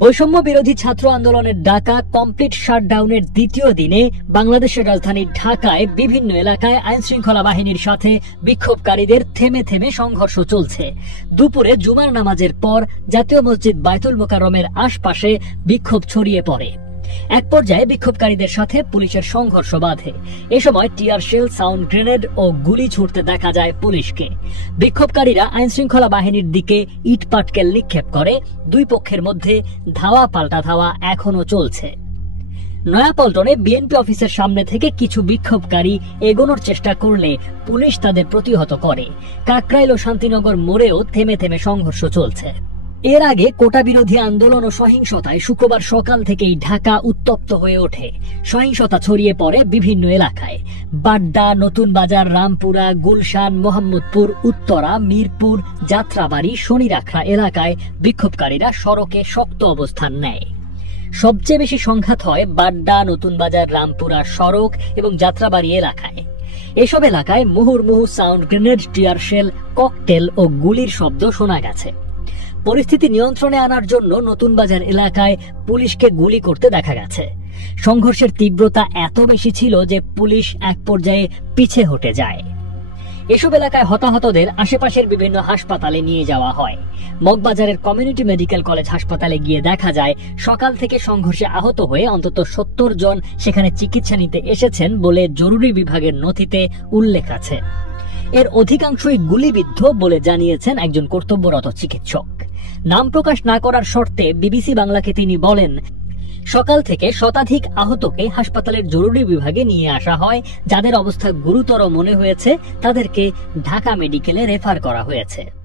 বৈষম্য বিরোধী ছাত্র আন্দোলনের ডাকা কমপ্লিট শাটডাউনের দ্বিতীয় দিনে বাংলাদেশের রাজধানী ঢাকায় বিভিন্ন এলাকায় আইন শৃঙ্খলা বাহিনীর সাথে বিক্ষোভকারীদের থেমে থেমে সংঘর্ষ চলছে। দুপুরে জুমার নামাজের পর জাতীয় মসজিদ বায়তুল মোকাররমের আশপাশে বিক্ষোভ ছড়িয়ে পড়ে। এক পর্যায়ে বিক্ষোভকারীদের সাথে পুলিশের সংঘর্ষ বাধে। এ সময় টিয়ার শেল, সাউন্ড গ্রেনেড ও গুলি ছুড়তে দেখা যায় পুলিশকে। বিক্ষোভকারীরা আইন শৃঙ্খলা বাহিনীর দিকে ইট পাটকেল নিক্ষেপ করে। দুই পক্ষের মধ্যে ধাওয়া পাল্টা ধাওয়া এখনো চলছে। নয়াপল্টনে বিএনপি অফিসের সামনে থেকে কিছু বিক্ষোভকারী এগোনোর চেষ্টা করলে পুলিশ তাদের প্রতিহত করে। কাকরাইল ও শান্তিনগর মোড়েও থেমে থেমে সংঘর্ষ চলছে। এর আগে কোটা বিরোধী আন্দোলন ও সহিংসতায় শুক্রবার সকাল থেকেই ঢাকা উত্তপ্ত হয়ে ওঠে। সহিংসতা ছড়িয়ে পড়ে বিভিন্ন এলাকায়। বাড্ডা, নতুন বাজার, রামপুরা, গুলশান, মোহাম্মদপুর, উত্তরা, মিরপুর, যাত্রাবাড়ি, শনিরাখড়া এলাকায় বিক্ষোভকারীরা সড়কে শক্ত অবস্থান নেয়। সবচেয়ে বেশি সংঘাত হয় বাড্ডা, নতুন বাজার, রামপুরা সড়ক এবং যাত্রাবাড়ি এলাকায়। এসব এলাকায় মুহুর্মুহু sound grenade, tear shell, cocktail ও গুলির শব্দ শোনা গেছে। পরিস্থিতি নিয়ন্ত্রণে আনার জন্য নতুন বাজার এলাকায় পুলিশকে গুলি করতে দেখা গেছে। সংঘর্ষের তীব্রতা এত বেশি ছিল যে পুলিশ এক পর্যায়ে পিছে হটে যায়। এসব এলাকায় হতাহতদের আশেপাশের বিভিন্ন হাসপাতালে নিয়ে যাওয়া হয়। মগবাজারের কমিউনিটি মেডিকেল কলেজ হাসপাতালে গিয়ে দেখা যায় সকাল থেকে সংঘর্ষে আহত হয়ে অন্তত 70 জন সেখানে চিকিৎসা নিতে এসেছেন বলে জরুরি বিভাগের নথিতে উল্লেখ আছে। এর অধিকাংশই গুলিবিদ্ধ বলে জানিয়েছেন একজন কর্তব্যরত চিকিৎসক। নাম প্রকাশ না করার শর্তে বিবিসি বাংলাকে তিনি বলেন, সকাল থেকে শতাধিক আহতকে হাসপাতালের জরুরি বিভাগে নিয়ে আসা হয়। যাদের অবস্থা গুরুতর মনে হয়েছে তাদেরকে ঢাকা মেডিকেলে রেফার করা হয়েছে।